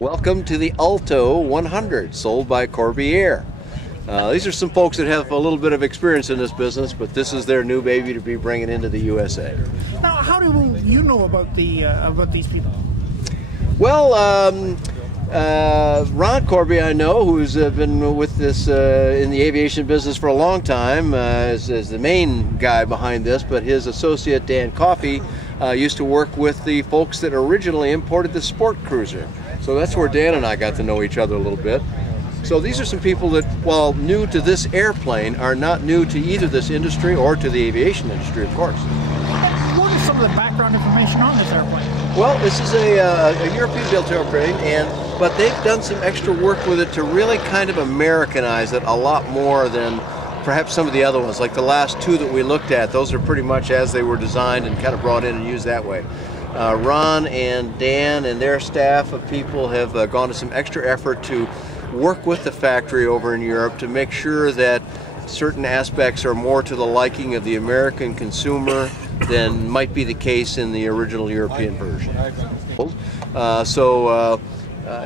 Welcome to the Alto 100, sold by Corbi Air. These are some folks that have a little bit of experience in this business, but this is their new baby to be bringing into the USA. Now, how do you know about these people? Well, Ron Corbi, I know, who's been with this in the aviation business for a long time, is the main guy behind this, but his associate Dan Coffey used to work with the folks that originally imported the sport cruiser. So that's where Dan and I got to know each other a little bit. So these are some people that, while new to this airplane, are not new to either this industry or to the aviation industry, of course. What is some of the background information on this airplane? Well, this is a European-built airplane, but they've done some extra work with it to really kind of Americanize it a lot more than perhaps some of the other ones. Like the last two that we looked at, those are pretty much as they were designed and kind of brought in and used that way. Ron and Dan and their staff of people have gone to some extra effort to work with the factory over in Europe to make sure that certain aspects are more to the liking of the American consumer than might be the case in the original European version.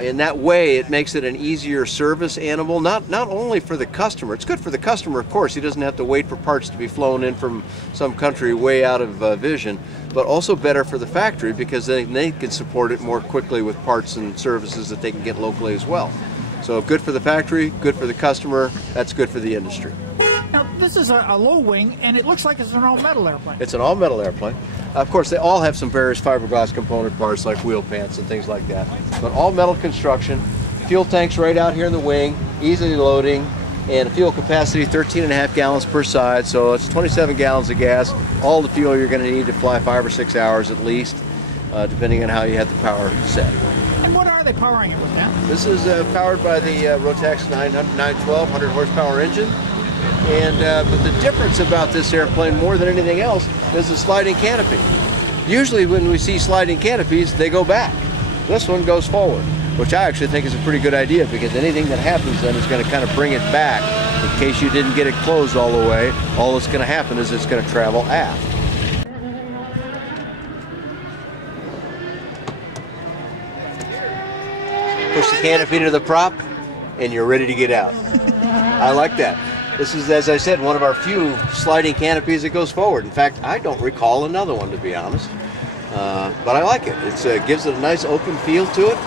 In that way, it makes it an easier service animal, not only for the customer. It's good for the customer, of course. He doesn't have to wait for parts to be flown in from some country way out of vision, but also better for the factory because they can support it more quickly with parts and services that they can get locally as well. So good for the factory, good for the customer, that's good for the industry. Now, this is a low wing, and it looks like it's an all-metal airplane. It's an all-metal airplane. Of course, they all have some various fiberglass component parts like wheel pants and things like that. But all-metal construction, fuel tanks right out here in the wing, easily loading, and a fuel capacity 13.5 gallons per side, so it's 27 gallons of gas, all the fuel you're going to need to fly 5 or 6 hours at least, depending on how you have the power set. And what are they powering it with now? This is powered by the Rotax 912 100 horsepower engine. But the difference about this airplane more than anything else is the sliding canopy. Usually when we see sliding canopies, they go back. This one goes forward, which I actually think is a pretty good idea because anything that happens then is going to kind of bring it back. In case you didn't get it closed all the way, all that's going to happen is it's going to travel aft. Push the canopy to the prop and you're ready to get out. I like that. This is, as I said, one of our few sliding canopies that goes forward. In fact, I don't recall another one, to be honest. But I like it. It gives it a nice open feel to it.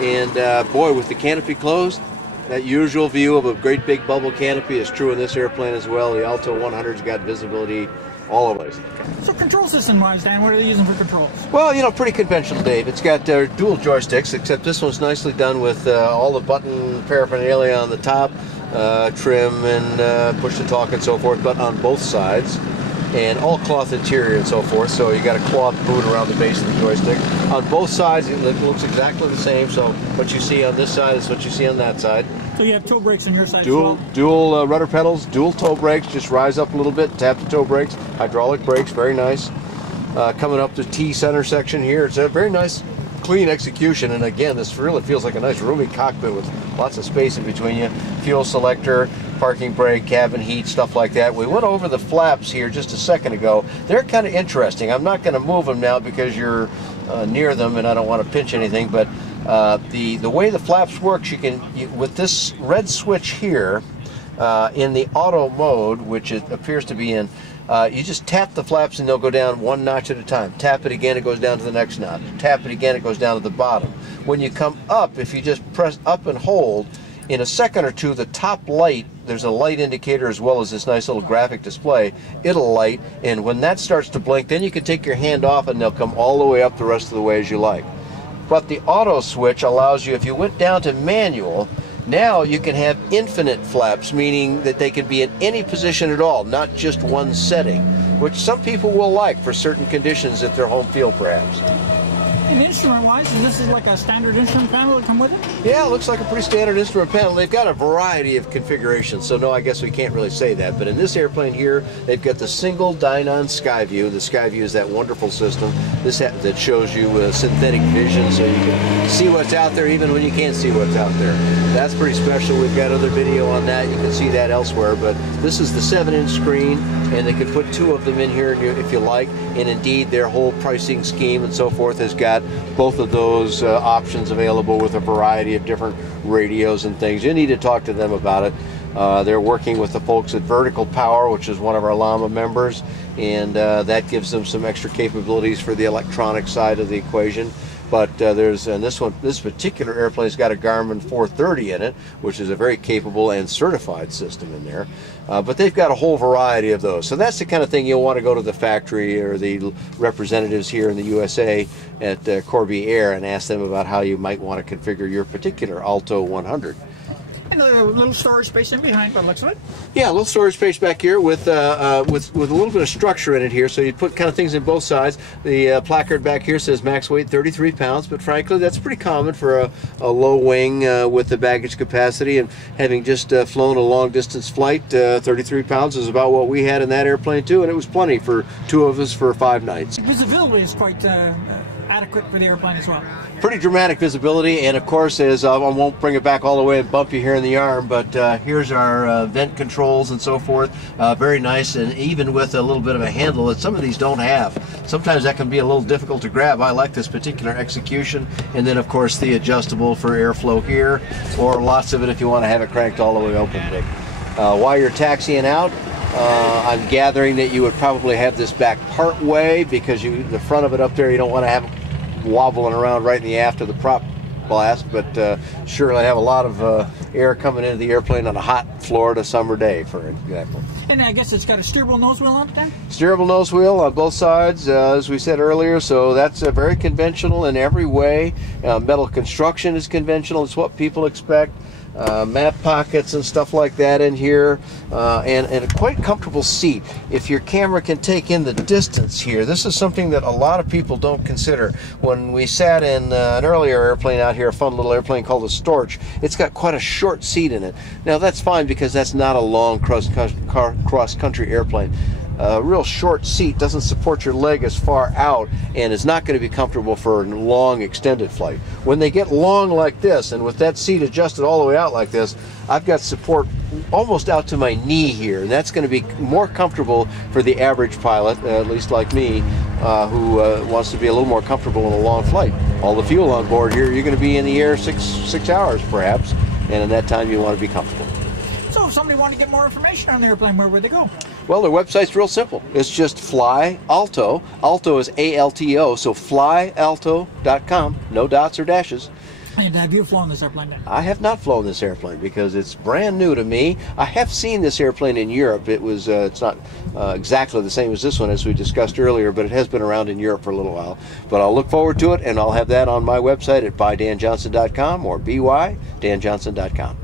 And boy, with the canopy closed, that usual view of a great big bubble canopy is true in this airplane as well. The Alto 100's got visibility all over. So control system-wise, Dan, what are they using for controls? Well, you know, pretty conventional, Dave. It's got dual joysticks, except this one's nicely done with all the button paraphernalia on the top, trim and push to talk and so forth, but on both sides, and all cloth interior and so forth. So you got a cloth boot around the base of the joystick. On both sides, it looks exactly the same. So what you see on this side is what you see on that side. So you have toe brakes on your side. Dual rudder pedals, dual toe brakes. Just rise up a little bit, tap the toe brakes. Hydraulic brakes, very nice. Coming up the T center section here, it's a very nice, clean execution. And again, this really feels like a nice roomy cockpit with lots of space in between you. Fuel selector, parking brake, cabin heat, stuff like that. We went over the flaps here just a second ago. They're kind of interesting. I'm not going to move them now because you're near them and I don't want to pinch anything, but the way the flaps works, with this red switch here in the auto mode, which it appears to be in, you just tap the flaps and they'll go down one notch at a time. Tap it again, it goes down to the next notch. Tap it again, it goes down to the bottom. When you come up, if you just press up and hold, in a second or two, the top light, there's a light indicator as well as this nice little graphic display. It'll light, and when that starts to blink, then you can take your hand off and they'll come all the way up the rest of the way as you like. But the auto switch allows you, if you went down to manual, now you can have infinite flaps, meaning that they can be in any position at all, not just one setting, which some people will like for certain conditions at their home field perhaps. And instrument-wise, is this like a standard instrument panel that come with it? Yeah, it looks like a pretty standard instrument panel. They've got a variety of configurations, so no, I guess we can't really say that. But in this airplane here, they've got the single Dynon Skyview. The Skyview is that wonderful system that shows you synthetic vision, so you can see what's out there even when you can't see what's out there. That's pretty special. We've got other video on that. You can see that elsewhere. But this is the 7-inch screen, and they can put 2 of them in here if you like. And indeed, their whole pricing scheme and so forth has got that. Both of those options available with a variety of different radios and things. You need to talk to them about it. They're working with the folks at Vertical Power, which is one of our Llama members, and that gives them some extra capabilities for the electronic side of the equation. But this particular airplane's got a Garmin 430 in it, which is a very capable and certified system in there. But they've got a whole variety of those. So that's the kind of thing you'll want to go to the factory or the representatives here in the USA at Corbi Air and ask them about how you might want to configure your particular Alto 100. And a little storage space in behind, by the looks of it. Yeah, a little storage space back here with a little bit of structure in it here. So you put kind of things in both sides. The placard back here says max weight 33 pounds, but frankly, that's pretty common for a low wing with the baggage capacity. And having just flown a long distance flight, 33 pounds is about what we had in that airplane too, and it was plenty for two of us for 5 nights. Visibility is quite adequate for the airplane as well. Pretty dramatic visibility, and of course, as I won't bring it back all the way and bump you here in the arm, but here's our vent controls and so forth. Very nice, and even with a little bit of a handle that some of these don't have. Sometimes that can be a little difficult to grab. I like this particular execution, and then of course the adjustable for airflow here, or lots of it if you want to have it cranked all the way open. While you're taxiing out, I'm gathering that you would probably have this back part way because the front of it up there, you don't want to have it wobbling around right in the aft of the prop blast, but surely have a lot of air coming into the airplane on a hot Florida summer day, for example. And I guess it's got a steerable nose wheel on it then? Steerable nose wheel on both sides, as we said earlier, so that's very conventional in every way. Metal construction is conventional, it's what people expect. Map pockets and stuff like that in here, and a quite comfortable seat. If your camera can take in the distance here, this is something that a lot of people don't consider. When we sat in an earlier airplane out here, a fun little airplane called a Storch, it's got quite a short seat in it. Now that's fine because that's not a long cross-country airplane. A real short seat doesn't support your leg as far out and is not going to be comfortable for a long extended flight. When they get long like this, and with that seat adjusted all the way out like this, I've got support almost out to my knee here, and that's going to be more comfortable for the average pilot, at least like me, who wants to be a little more comfortable in a long flight. All the fuel on board here, you're going to be in the air six hours perhaps, and in that time you want to be comfortable. So if somebody wanted to get more information on the airplane, where would they go? Well, their website's real simple. It's just Fly Alto. Alto is A-L-T-O, so flyalto.com. No dots or dashes. And have you flown this airplane then? I have not flown this airplane because it's brand new to me. I have seen this airplane in Europe. It's not exactly the same as this one as we discussed earlier, but it has been around in Europe for a little while. But I'll look forward to it, and I'll have that on my website at bydanjohnson.com or bydanjohnson.com.